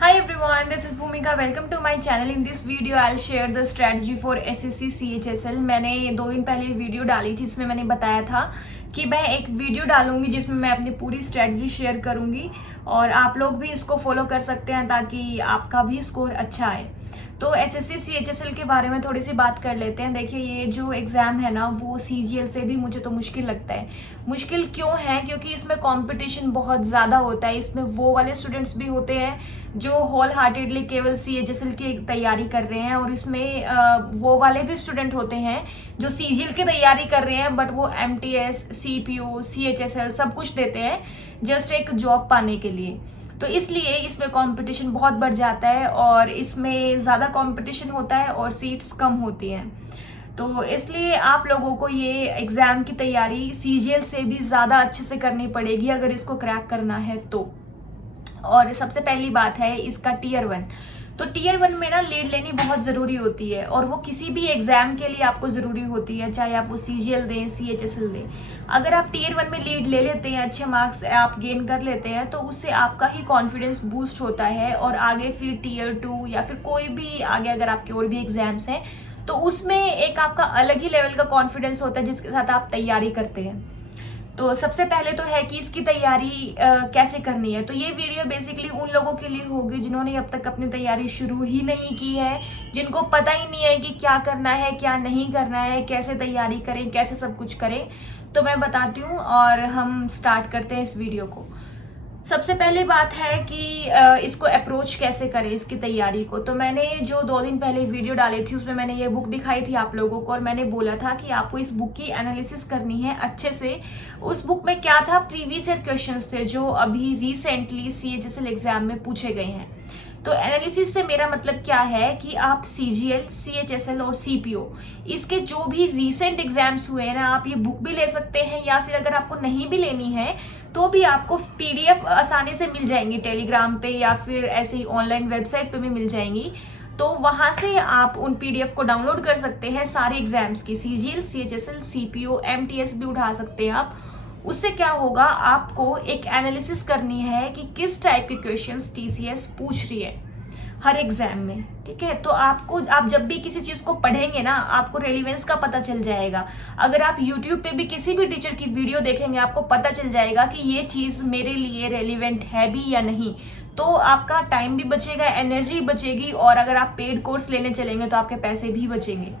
Hi everyone, this is Bhumika. Welcome to my channel. In this video, I'll share the strategy for SSC CHSL. मैंने 2 दिन पहले video डाली थी, इसमें मैंने बताया था कि मैं एक वीडियो डालूंगी जिसमें मैं अपनी पूरी स्ट्रेटजी शेयर करूंगी और आप लोग भी इसको फॉलो कर सकते हैं ताकि आपका भी स्कोर अच्छा आए। तो एसएससी सीएचएसएल के बारे में थोड़ी सी बात कर लेते हैं। देखिए, ये जो एग्ज़ाम है ना, वो सीजीएल से भी मुझे तो मुश्किल लगता है। मुश्किल क्यों है? क्योंकि इसमें कंपटीशन बहुत ज़्यादा होता है। इसमें वो वाले स्टूडेंट्स भी होते हैं जो होल हार्टेडली केवल सीएचएसएल की तैयारी कर रहे हैं, और इसमें वो वाले भी स्टूडेंट होते हैं जो सीजीएल की तैयारी कर रहे हैं, बट वो एमटीएस, सीपीओ, सीएचएसएल सब कुछ देते हैं जस्ट एक जॉब पाने के लिए। तो इसलिए इसमें कंपटीशन बहुत बढ़ जाता है और इसमें ज़्यादा कंपटीशन होता है और सीट्स कम होती हैं। तो इसलिए आप लोगों को ये एग्ज़ाम की तैयारी सीजीएल से भी ज़्यादा अच्छे से करनी पड़ेगी अगर इसको क्रैक करना है तो। और सबसे पहली बात है इसका टीयर 1। तो टीयर 1 में ना लीड लेनी बहुत ज़रूरी होती है, और वो किसी भी एग्ज़ाम के लिए आपको ज़रूरी होती है, चाहे आप वो सीजीएल दें, सीएचएसएल दें। अगर आप टीयर 1 में लीड ले लेते हैं, अच्छे मार्क्स आप गेन कर लेते हैं, तो उससे आपका ही कॉन्फिडेंस बूस्ट होता है और आगे फिर टीयर 2 या फिर कोई भी आगे अगर आपके और भी एग्ज़ाम्स हैं तो उसमें एक आपका अलग ही लेवल का कॉन्फिडेंस होता है जिसके साथ आप तैयारी करते हैं। तो सबसे पहले तो है कि इसकी तैयारी कैसे करनी है। तो ये वीडियो बेसिकली उन लोगों के लिए होगी जिन्होंने अब तक अपनी तैयारी शुरू ही नहीं की है, जिनको पता ही नहीं है कि क्या करना है, क्या नहीं करना है, कैसे तैयारी करें, कैसे सब कुछ करें। तो मैं बताती हूँ और हम स्टार्ट करते हैं इस वीडियो को। सबसे पहली बात है कि इसको अप्रोच कैसे करें, इसकी तैयारी को। तो मैंने जो 2 दिन पहले वीडियो डाली थी उसमें मैंने ये बुक दिखाई थी आप लोगों को, और मैंने बोला था कि आपको इस बुक की एनालिसिस करनी है अच्छे से। उस बुक में क्या था, प्रीवियस ईयर क्वेश्चंस थे जो अभी रिसेंटली सीएचएसएल एग्जाम में पूछे गए हैं। तो एनालिसिस से मेरा मतलब क्या है कि आप सीजीएल, सीएचएसएल और सीपीओ इसके जो भी रीसेंट एग्जाम्स हुए हैं ना, आप ये बुक भी ले सकते हैं, या फिर अगर आपको नहीं भी लेनी है तो भी आपको पीडीएफ आसानी से मिल जाएंगी टेलीग्राम पे या फिर ऐसे ही ऑनलाइन वेबसाइट पे भी मिल जाएंगी। तो वहां से आप उन पीडीएफ को डाउनलोड कर सकते हैं सारे एग्जाम्स की, सीजीएल, सीएचएसएल, सीपीओ, एमटीएस भी उठा सकते हैं आप। उससे क्या होगा, आपको एक एनालिसिस करनी है कि किस टाइप के क्वेश्चंस टीसीएस पूछ रही है हर एग्जाम में, ठीक है। तो आप जब भी किसी चीज को पढ़ेंगे ना, आपको रेलिवेंस का पता चल जाएगा। अगर आप यूट्यूब पे भी किसी भी टीचर की वीडियो देखेंगे, आपको पता चल जाएगा कि ये चीज मेरे लिए रेलिवेंट है भी या नहीं। तो आपका टाइम भी बचेगा, एनर्जी बचेगी, और अगर आप पेड कोर्स लेने चलेंगे तो आपके पैसे भी बचेंगे।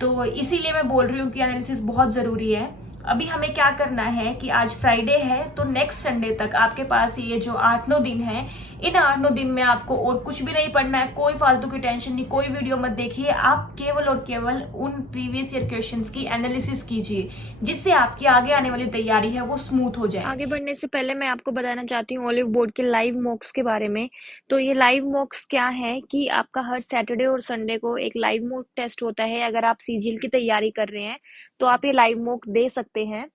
तो इसीलिए मैं बोल रही हूँ कि एनालिसिस बहुत ज़रूरी है। अभी हमें क्या करना है कि आज फ्राइडे है, तो नेक्स्ट संडे तक आपके पास ये जो 8-9 दिन है, इन 8-9 दिन में आपको और कुछ भी नहीं पढ़ना है, कोई फालतू की टेंशन नहीं, कोई वीडियो मत देखिए। आप केवल और केवल उन प्रीवियस ईयर क्वेश्चंस की एनालिसिस कीजिए, जिससे आपकी आगे आने वाली तैयारी है वो स्मूथ हो जाए। आगे बढ़ने से पहले मैं आपको बताना चाहती हूँ ओलिव बोर्ड के लाइव मॉक्स के बारे में। तो ये लाइव मॉक्स क्या है कि आपका हर सैटरडे और संडे को एक लाइव मॉक टेस्ट होता है। अगर आप सीजीएल की तैयारी कर रहे हैं तो आप ये लाइव मॉक दे सकते हैं।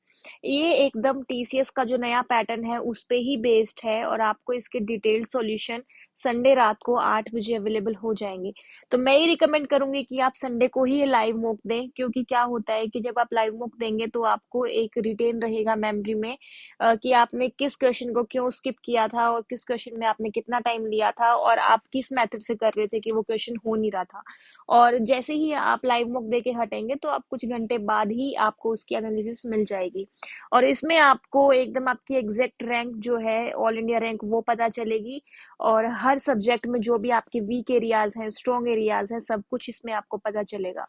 ये एकदम टीसीएस का जो नया पैटर्न है उस पे ही बेस्ड है, और आपको इसके डिटेल्ड सॉल्यूशन संडे रात को 8 बजे अवेलेबल हो जाएंगे। तो मैं ये रिकमेंड करूंगी कि आप संडे को ही लाइव मॉक दें, क्योंकि क्या होता है कि जब आप लाइव मॉक देंगे तो आपको एक रिटेन रहेगा मेमोरी में कि आपने किस क्वेश्चन को क्यों स्किप किया था और किस क्वेश्चन में आपने कितना टाइम लिया था और आप किस मेथड से कर रहे थे कि वो क्वेश्चन हो नहीं रहा था। और जैसे ही आप लाइव मॉक दे के हटेंगे तो आप कुछ घंटे बाद ही आपको उसकी एनालिसिस मिल जाएगी, और इसमें आपको एकदम आपकी एग्जैक्ट रैंक जो है ऑल इंडिया रैंक वो पता चलेगी, और हर सब्जेक्ट में जो भी आपके वीक एरियाज हैं, स्ट्रॉन्ग एरियाज हैं, सब कुछ इसमें आपको पता चलेगा।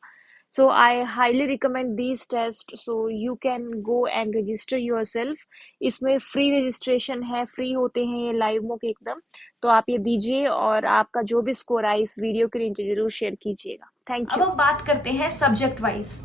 So I highly recommend these tests, so you can go and register yourself. इसमें फ्री रजिस्ट्रेशन है, फ्री होते हैं ये लाइव मॉक एकदम। तो आप ये दीजिए और आपका जो भी स्कोर आए इस वीडियो के नीचे जरूर शेयर कीजिएगा। थैंक अब यू। हम बात करते हैं सब्जेक्ट वाइज।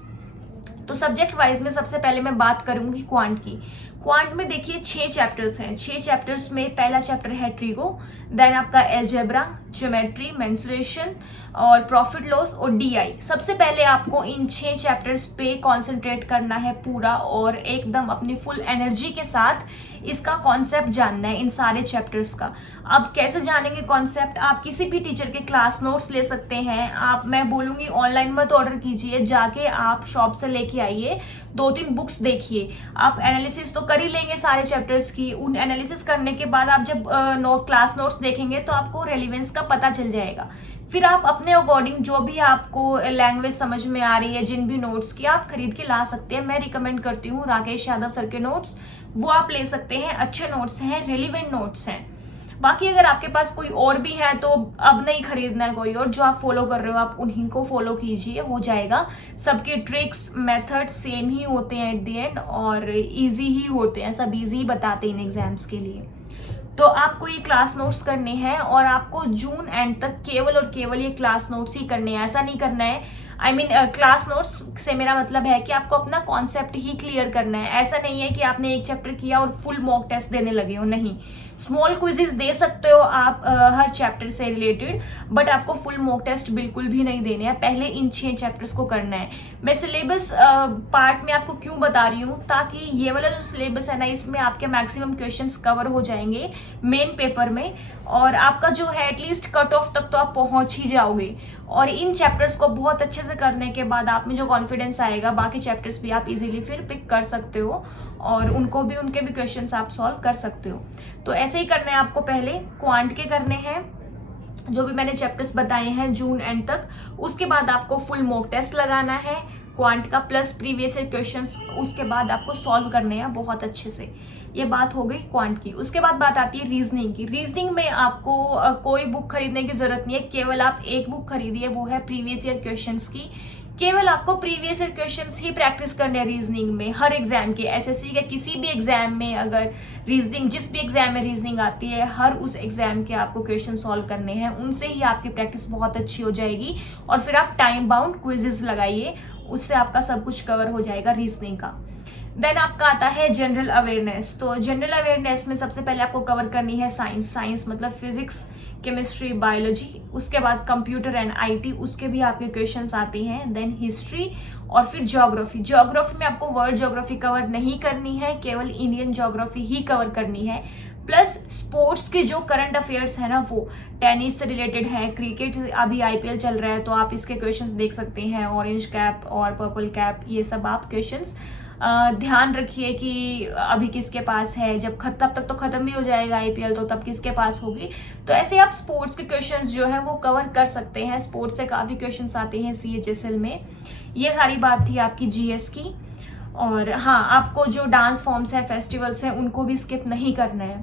तो सब्जेक्ट वाइज में सबसे पहले मैं बात करूंगी क्वांट की। क्वांट में देखिए 6 चैप्टर्स हैं। 6 चैप्टर्स में पहला चैप्टर है ट्रिगो, देन आपका एलजेब्रा, ज्योमेट्री, मेंसुरेशन और प्रॉफिट लॉस और डीआई। सबसे पहले आपको इन 6 चैप्टर्स पे कंसंट्रेट करना है पूरा, और एकदम अपनी फुल एनर्जी के साथ इसका कॉन्सेप्ट जानना है, इन सारे चैप्टर्स का। अब कैसे जानेंगे कॉन्सेप्ट? आप किसी भी टीचर के क्लास नोट्स ले सकते हैं। मैं बोलूँगी ऑनलाइन मत ऑर्डर कीजिए, जाके आप शॉप से लेके आइए, 2-3 बुक्स देखिए। आप एनालिसिस तो कर ही लेंगे सारे चैप्टर्स की, उन एनालिसिस करने के बाद आप जब क्लास नोट्स देखेंगे तो आपको रेलिवेंस का पता चल जाएगा। फिर आप अपने अकॉर्डिंग जो भी आपको लैंग्वेज समझ में आ रही है, जिन भी नोट्स की, आप खरीद के ला सकते हैं। मैं रिकमेंड करती हूँ राकेश यादव सर के नोट्स, वो आप ले सकते हैं, अच्छे नोट्स हैं, रेलिवेंट नोट्स हैं। बाकी अगर आपके पास कोई और भी है तो अब नहीं खरीदना है कोई और, जो आप फॉलो कर रहे हो आप उन्हीं को फॉलो कीजिए, हो जाएगा। सबके ट्रिक्स मेथड सेम ही होते हैं एट द एंड, और इजी ही होते हैं, सब इजी बताते हैं इन एग्जाम्स के लिए। तो आपको ये क्लास नोट्स करने हैं और आपको जून एंड तक केवल और केवल ये क्लास नोट्स ही करने हैं। ऐसा नहीं करना है, क्लास नोट्स से मेरा मतलब है कि आपको अपना कॉन्सेप्ट ही क्लियर करना है। ऐसा नहीं है कि आपने एक चैप्टर किया और फुल मॉक टेस्ट देने लगे हो, नहीं। स्मॉल क्विजेस दे सकते हो आप हर चैप्टर से रिलेटेड, बट आपको फुल मॉक टेस्ट बिल्कुल भी नहीं देने हैं। पहले इन 6 चैप्टर्स को करना है। मैं सिलेबस पार्ट में आपको क्यों बता रही हूँ, ताकि ये वाला जो सिलेबस है ना, इसमें आपके मैक्सिमम क्वेश्चंस कवर हो जाएंगे मेन पेपर में, और आपका जो है एटलीस्ट कट ऑफ तक तो आप पहुंच ही जाओगे। और इन चैप्टर्स को बहुत अच्छे से करने के बाद आप में जो कॉन्फिडेंस आएगा, बाकी चैप्टर्स भी आप इजीली फिर पिक कर सकते हो और उनके भी क्वेश्चंस आप सॉल्व कर सकते हो। तो ऐसे ही करना है आपको। पहले क्वांट के करने हैं, जो भी मैंने चैप्टर्स बताए हैं जून एंड तक। उसके बाद आपको फुल मॉक टेस्ट लगाना है क्वांट का, प्लस प्रीवियस ईयर क्वेश्चंस उसके बाद आपको सॉल्व करने हैं बहुत अच्छे से। ये बात हो गई क्वांट की। उसके बाद बात आती है रीजनिंग की। रीजनिंग में आपको कोई बुक खरीदने की जरूरत नहीं है, केवल आप एक बुक खरीदिए, वो है प्रीवियस ईयर क्वेश्चंस की। केवल आपको प्रीवियस ईयर क्वेश्चंस ही प्रैक्टिस करने हैं रीजनिंग में, हर एग्जाम के, एसएससी के किसी भी एग्जाम में अगर रीजनिंग, जिस भी एग्जाम में रीजनिंग आती है, हर उस एग्जाम के आपको क्वेश्चन सॉल्व करने हैं। उनसे ही आपकी प्रैक्टिस बहुत अच्छी हो जाएगी। और फिर आप टाइम बाउंड क्विजेस लगाइए, उससे आपका सब कुछ कवर हो जाएगा रीजनिंग का। देन आपका आता है जनरल अवेयरनेस। तो जनरल अवेयरनेस में सबसे पहले आपको कवर करनी है साइंस मतलब फिजिक्स, केमिस्ट्री, बायोलॉजी। उसके बाद कंप्यूटर एंड आईटी, उसके भी आपके क्वेश्चंस आते हैं। देन हिस्ट्री और फिर ज्योग्राफी। ज्योग्राफी में आपको वर्ल्ड ज्योग्राफी कवर नहीं करनी है, केवल इंडियन ज्योग्राफी ही कवर करनी है। प्लस स्पोर्ट्स के जो करंट अफेयर्स है ना, वो टेनिस से रिलेटेड है, क्रिकेट, अभी आईपीएल चल रहा है तो आप इसके क्वेश्चंस देख सकते हैं, ऑरेंज कैप और पर्पल कैप, ये सब आप क्वेश्चंस ध्यान रखिए कि अभी किसके पास है, जब तब तक तो खत्म भी हो जाएगा आईपीएल, तो तब किसके पास होगी। तो ऐसे आप स्पोर्ट्स के क्वेश्चंस जो है वो कवर कर सकते हैं। स्पोर्ट्स से काफ़ी क्वेश्चंस आते हैं सीएचएसएल में। ये सारी बात थी आपकी जीएस की। और हाँ, आपको जो डांस फॉर्म्स है, फेस्टिवल्स हैं, उनको भी स्किप नहीं करना है।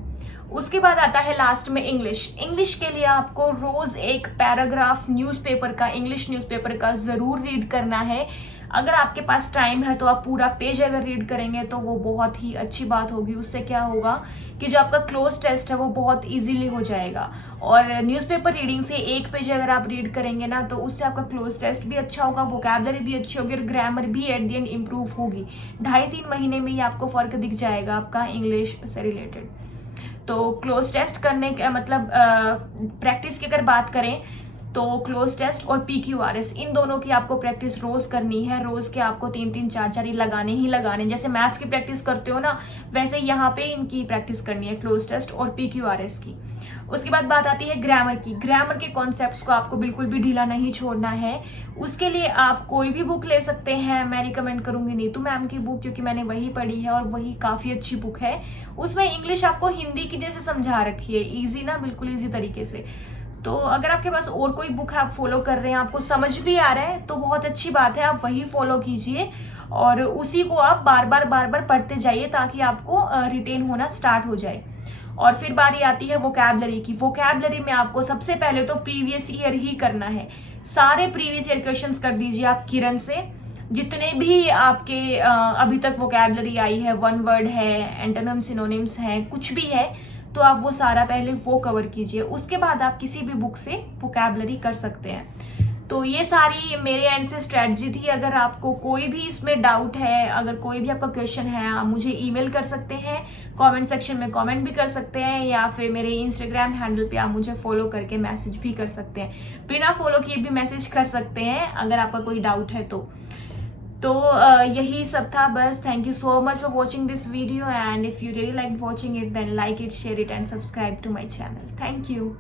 उसके बाद आता है लास्ट में इंग्लिश। इंग्लिश के लिए आपको रोज एक पैराग्राफ न्यूज़पेपर का, इंग्लिश न्यूज़पेपर का जरूर रीड करना है। अगर आपके पास टाइम है तो आप पूरा पेज अगर रीड करेंगे तो वो बहुत ही अच्छी बात होगी। उससे क्या होगा कि जो आपका क्लोज टेस्ट है वो बहुत इजीली हो जाएगा। और न्यूज़पेपर रीडिंग से एक पेज अगर आप रीड करेंगे ना, तो उससे आपका क्लोज टेस्ट भी अच्छा होगा, वोकैबुलरी भी अच्छी होगी और ग्रामर भी एट द एंड इम्प्रूव होगी। 2.5-3 महीने में ही आपको फर्क दिख जाएगा आपका इंग्लिश से रिलेटेड। तो क्लोज टेस्ट करने के मतलब प्रैक्टिस की अगर बात करें तो क्लोज टेस्ट और PQRS, इन दोनों की आपको प्रैक्टिस रोज करनी है। रोज के आपको 3-3 4-4 ही लगाने। जैसे मैथ्स की प्रैक्टिस करते हो ना, वैसे यहाँ पे इनकी प्रैक्टिस करनी है, क्लोज टेस्ट और PQRS की। उसके बाद बात आती है ग्रामर की। ग्रामर के कॉन्सेप्ट्स को आपको बिल्कुल भी ढीला नहीं छोड़ना है। उसके लिए आप कोई भी बुक ले सकते हैं। मैं रिकमेंड करूंगी नीतू मैम की बुक, क्योंकि मैंने वही पढ़ी है और वही काफ़ी अच्छी बुक है। उसमें इंग्लिश आपको हिंदी की जैसे समझा रखी है, ईजी ना, बिल्कुल ईजी तरीके से। तो अगर आपके पास और कोई बुक है, आप फॉलो कर रहे हैं, आपको समझ भी आ रहा है, तो बहुत अच्छी बात है, आप वही फॉलो कीजिए और उसी को आप बार बार पढ़ते जाइए ताकि आपको रिटेन होना स्टार्ट हो जाए। और फिर बारी आती है वोकैबुलरी की। वोकैबुलरी में आपको सबसे पहले तो प्रीवियस ईयर ही करना है। सारे प्रीवियस ईयर क्वेश्चंस कर दीजिए आप किरण से, जितने भी आपके अभी तक वोकैबुलरी आई है, वन वर्ड है, एंटोनिम, सिनोनिम्स हैं, कुछ भी है, तो आप वो सारा पहले वो कवर कीजिए। उसके बाद आप किसी भी बुक से वोकैबुलरी कर सकते हैं। तो ये सारी मेरे एंड से स्ट्रेटजी थी। अगर आपको कोई भी इसमें डाउट है, अगर कोई भी आपका क्वेश्चन है, आप मुझे ईमेल कर सकते हैं, कमेंट सेक्शन में कमेंट भी कर सकते हैं, या फिर मेरे इंस्टाग्राम हैंडल पे आप मुझे फॉलो करके मैसेज भी कर सकते हैं। बिना फॉलो किए भी मैसेज कर सकते हैं अगर आपका कोई डाउट है तो यही सब था बस। Thank you so much for watching this video, and if you really like watching it then like it, share it and subscribe to my channel. Thank you.